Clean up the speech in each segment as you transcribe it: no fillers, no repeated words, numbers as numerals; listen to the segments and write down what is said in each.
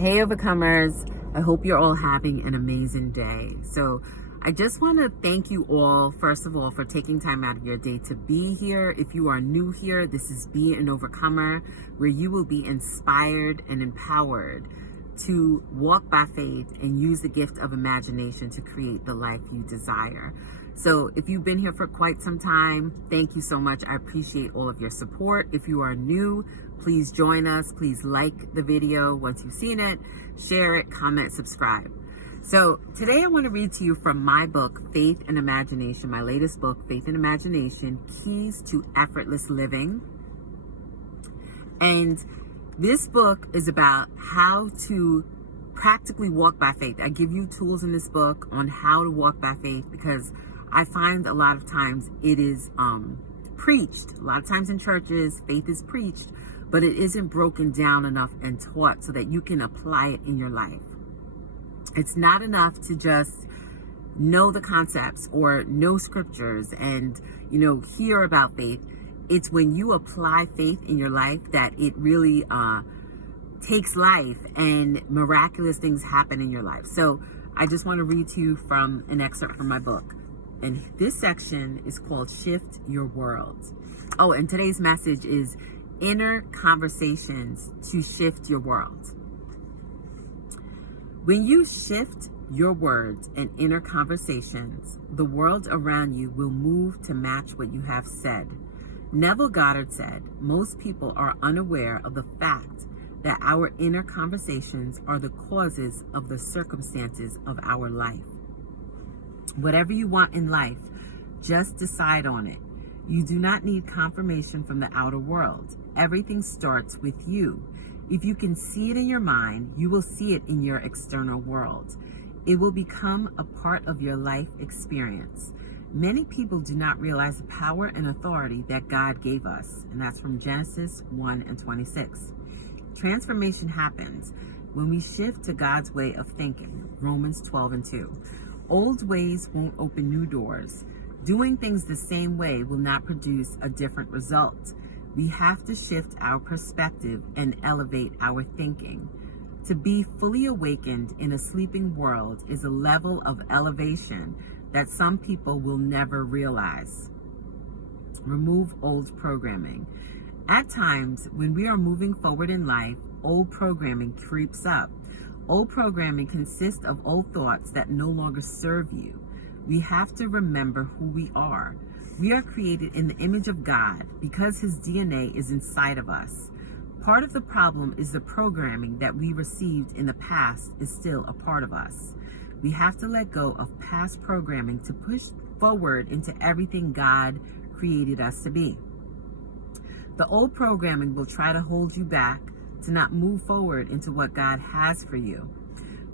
Hey, overcomers. I hope you're all having an amazing day. So I just want to thank you all, first of all, for taking time out of your day to be here. If you are new here, this is Be an Overcomer, where you will be inspired and empowered to walk by faith and use the gift of imagination to create the life you desire. So if you've been here for quite some time, thank you so much. I appreciate all of your support. If you are new, please join us. Please like the video once you've seen it, share it, comment, subscribe. So today I want to read to you from my book, Faith and Imagination, my latest book, Faith and Imagination, Keys to Effortless Living. And this book is about how to practically walk by faith. I give you tools in this book on how to walk by faith, because I find a lot of times it is preached. A lot of times in churches, faith is preached, but it isn't broken down enough and taught so that you can apply it in your life. It's not enough to just know the concepts or know scriptures and, hear about faith. It's when you apply faith in your life that it really takes life and miraculous things happen in your life. So I just want to read to you from an excerpt from my book. And this section is called Shift Your World. Oh, and today's message is Inner Conversations to Shift Your World. When you shift your words and inner conversations, the world around you will move to match what you have said. Neville Goddard said, most people are unaware of the fact that our inner conversations are the causes of the circumstances of our life. Whatever you want in life, just decide on it. You do not need confirmation from the outer world. Everything starts with you. If you can see it in your mind, you will see it in your external world. It will become a part of your life experience. Many people do not realize the power and authority that God gave us, and that's from Genesis 1:26. Transformation happens when we shift to God's way of thinking, Romans 12:2. Old ways won't open new doors. Doing things the same way will not produce a different result. We have to shift our perspective and elevate our thinking. To be fully awakened in a sleeping world is a level of elevation that some people will never realize. Remove old programming. At times, when we are moving forward in life, old programming creeps up. Old programming consists of old thoughts that no longer serve you. We have to remember who we are. We are created in the image of God because His DNA is inside of us. Part of the problem is the programming that we received in the past is still a part of us. We have to let go of past programming to push forward into everything God created us to be. The old programming will try to hold you back to not move forward into what God has for you.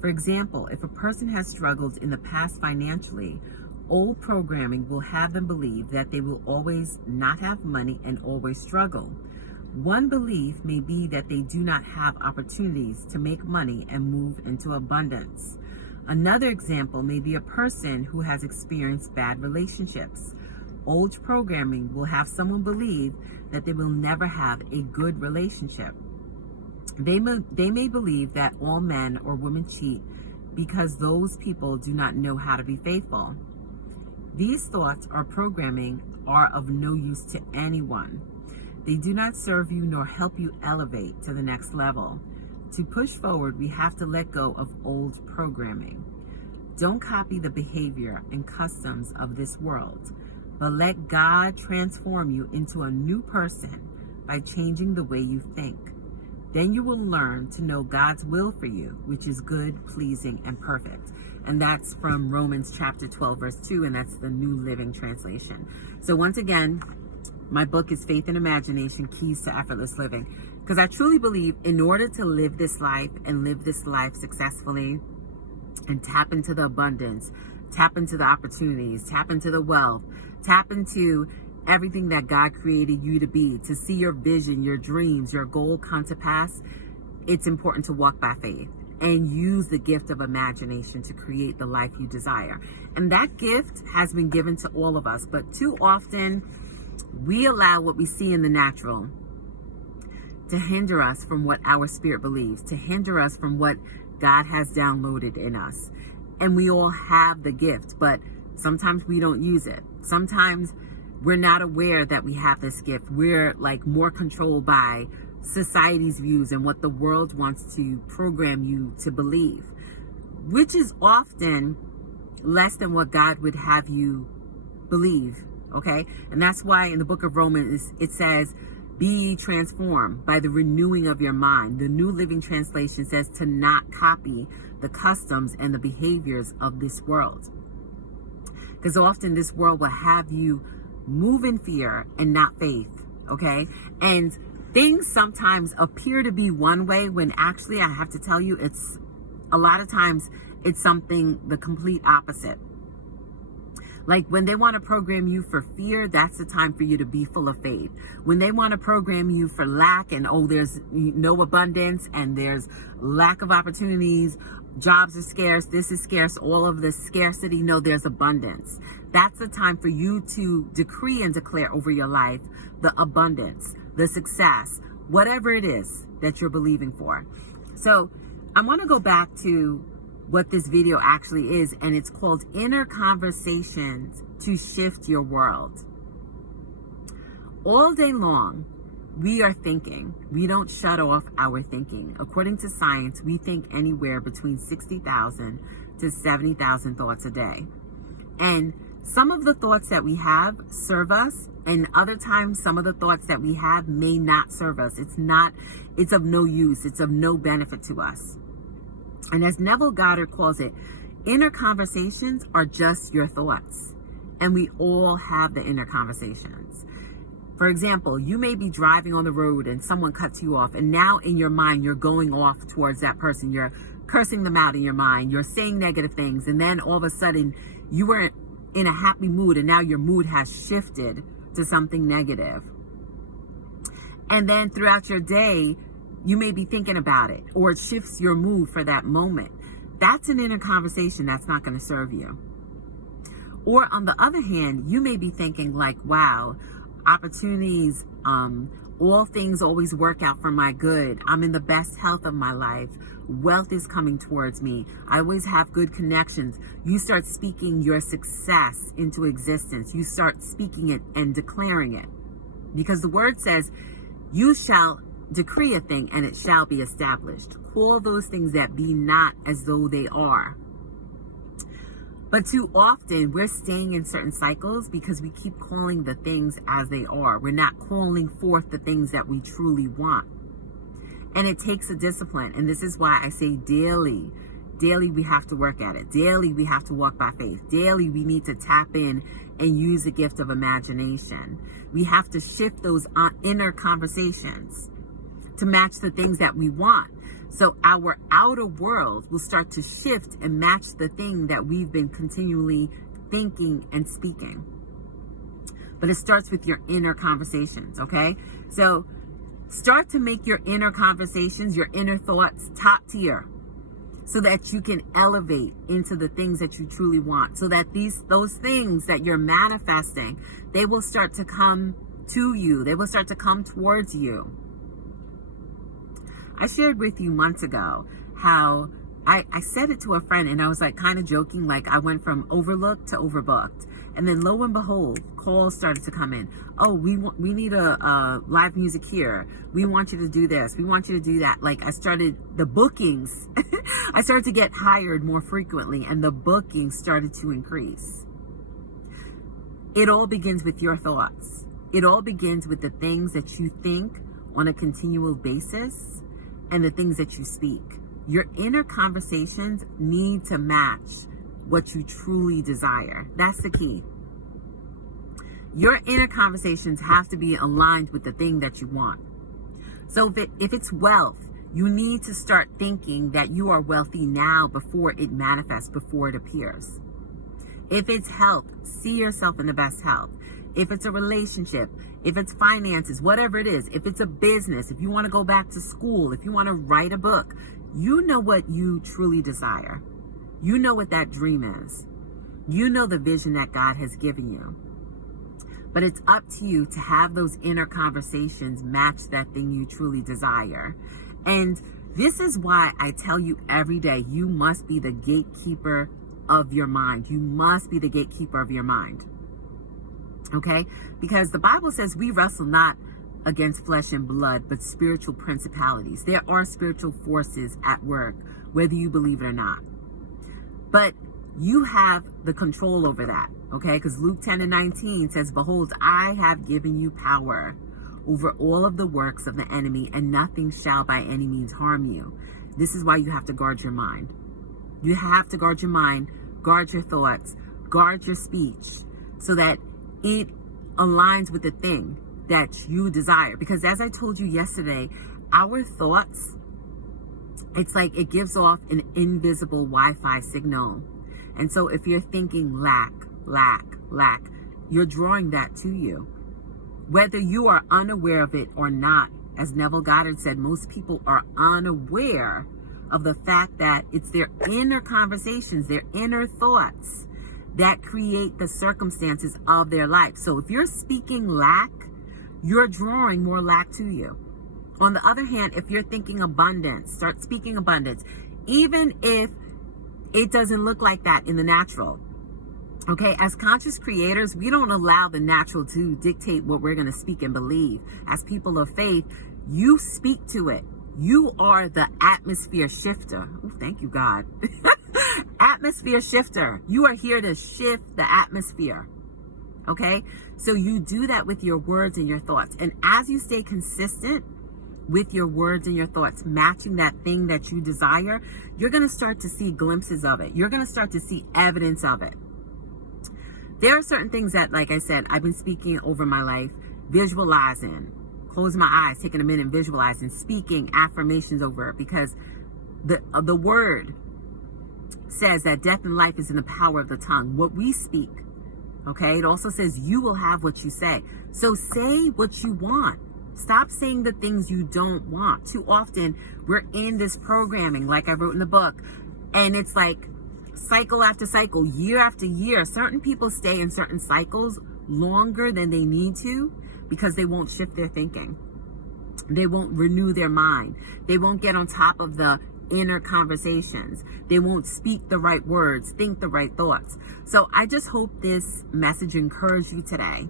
For example, if a person has struggled in the past financially, old programming will have them believe that they will always not have money and always struggle. One belief may be that they do not have opportunities to make money and move into abundance. Another example may be a person who has experienced bad relationships. Old programming will have someone believe that they will never have a good relationship. They may believe that all men or women cheat because those people do not know how to be faithful. These thoughts or programming are of no use to anyone. They do not serve you nor help you elevate to the next level. To push forward, we have to let go of old programming. Don't copy the behavior and customs of this world, but let God transform you into a new person by changing the way you think. Then you will learn to know God's will for you, which is good, pleasing, and perfect. And that's from Romans chapter 12, verse 2, and that's the New Living Translation. So once again, my book is Faith and Imagination, Keys to Effortless Living. Because I truly believe in order to live this life and live this life successfully and tap into the abundance, tap into the opportunities, tap into the wealth, tap into everything that God created you to be, to see your vision, your dreams, your goal come to pass, it's important to walk by faith and use the gift of imagination to create the life you desire. And that gift has been given to all of us, but too often we allow what we see in the natural to hinder us from what our spirit believes, to hinder us from what God has downloaded in us. And we all have the gift, but sometimes we don't use it. Sometimes we're not aware that we have this gift. We're like more controlled by society's views and what the world wants to program you to believe, which is often less than what God would have you believe. Okay. And that's why in the book of Romans, it says, be ye transformed by the renewing of your mind. The New Living Translation says to not copy the customs and the behaviors of this world. Because often this world will have you move in fear and not faith. Okay. And things sometimes appear to be one way when actually, I have to tell you, it's a lot of times it's something the complete opposite. Like when they want to program you for fear, that's the time for you to be full of faith. When they want to program you for lack and, oh, there's no abundance and there's lack of opportunities, jobs are scarce, this is scarce, all of this scarcity, no, there's abundance. That's the time for you to decree and declare over your life the abundance, the success, whatever it is that you're believing for. So I want to go back to what this video actually is, and it's called Inner Conversations to Shift Your World. All day long, we are thinking. We don't shut off our thinking. According to science, we think anywhere between 60,000 to 70,000 thoughts a day. And some of the thoughts that we have serve us, and other times some of the thoughts that we have may not serve us. It's of no use. It's of no benefit to us. And as Neville Goddard calls it, inner conversations are just your thoughts. And we all have the inner conversations. For example, you may be driving on the road and someone cuts you off. And now in your mind, you're going off towards that person. You're cursing them out in your mind. You're saying negative things. And then all of a sudden, you were in a happy mood. And now your mood has shifted to something negative. And then throughout your day, you may be thinking about it, or it shifts your mood for that moment. That's an inner conversation that's not going to serve you. Or on the other hand, you may be thinking like, wow, opportunities, all things always work out for my good. I'm in the best health of my life. Wealth is coming towards me. I always have good connections. You start speaking your success into existence. You start speaking it and declaring it. Because the word says, you shall decree a thing and it shall be established. Call those things that be not as though they are. But too often we're staying in certain cycles because we keep calling the things as they are. We're not calling forth the things that we truly want. And it takes a discipline. And this is why I say daily we have to work at it. Daily we have to walk by faith. Daily we need to tap in and use the gift of imagination. We have to shift those inner conversations to match the things that we want. So our outer world will start to shift and match the thing that we've been continually thinking and speaking. But it starts with your inner conversations, okay? So start to make your inner conversations, your inner thoughts top tier, so that you can elevate into the things that you truly want. So that those things that you're manifesting, they will start to come to you. They will start to come towards you. I shared with you months ago how I said it to a friend, and I was like kind of joking, like I went from overlooked to overbooked. And then lo and behold, calls started to come in. Oh, we need a live music here. We want you to do this. We want you to do that. Like the bookings, I started to get hired more frequently, and the bookings started to increase. It all begins with your thoughts. It all begins with the things that you think on a continual basis and the things that you speak. Your inner conversations need to match what you truly desire. That's the key. Your inner conversations have to be aligned with the thing that you want. So if it's wealth, you need to start thinking that you are wealthy now before it manifests, before it appears. If it's health, see yourself in the best health. If it's a relationship, if it's finances, whatever it is, if it's a business, if you want to go back to school, if you want to write a book, you know what you truly desire. You know what that dream is. You know the vision that God has given you. But it's up to you to have those inner conversations match that thing you truly desire. And this is why I tell you every day, you must be the gatekeeper of your mind. You must be the gatekeeper of your mind. Okay? Because the Bible says we wrestle not against flesh and blood, but spiritual principalities. There are spiritual forces at work, whether you believe it or not. But you have the control over that, okay? Because Luke 10:19 says, behold, I have given you power over all of the works of the enemy, and nothing shall by any means harm you. This is why you have to guard your mind. You have to guard your mind, guard your thoughts, guard your speech, so that it aligns with the thing that you desire. Because as I told you yesterday, our thoughts, it's like it gives off an invisible Wi-Fi signal. And so if you're thinking lack, you're drawing that to you. Whether you are unaware of it or not, as Neville Goddard said, most people are unaware of the fact that it's their inner conversations, their inner thoughts that create the circumstances of their life. So if you're speaking lack, you're drawing more lack to you. On the other hand, if you're thinking abundance, start speaking abundance, even if it doesn't look like that in the natural. Okay, as conscious creators, we don't allow the natural to dictate what we're going to speak and believe. As people of faith, you speak to it. You are the atmosphere shifter. Oh, thank you, God. Atmosphere shifter. You are here to shift the atmosphere. Okay, so you do that with your words and your thoughts. And as you stay consistent with your words and your thoughts, matching that thing that you desire, you're going to start to see glimpses of it. You're going to start to see evidence of it. There are certain things that, like I said, I've been speaking over my life, visualizing, closing my eyes, taking a minute, visualizing, speaking affirmations over it, because the word says that death and life is in the power of the tongue. What we speak, okay? It also says you will have what you say. So say what you want. Stop saying the things you don't want. Too often, we're in this programming, like I wrote in the book, and it's like cycle after cycle, year after year. Certain people stay in certain cycles longer than they need to because they won't shift their thinking. They won't renew their mind. They won't get on top of the inner conversations. They won't speak the right words, think the right thoughts. So I just hope this message encouraged you today.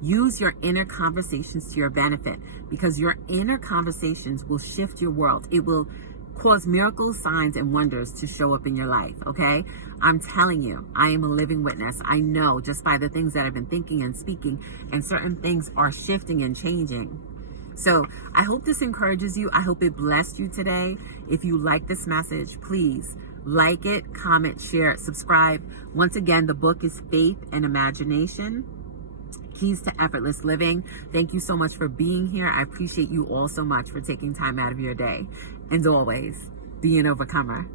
Use your inner conversations to your benefit, because your inner conversations will shift your world. It will cause miracles, signs, and wonders to show up in your life, okay? I'm telling you, I am a living witness. I know just by the things that I've been thinking and speaking, and certain things are shifting and changing. So I hope this encourages you. I hope it blessed you today. If you like this message, please like it, comment, share it, subscribe. Once again, the book is Faith and Imagination, Keys to Effortless Living. Thank you so much for being here. I appreciate you all so much for taking time out of your day. And always, be an overcomer.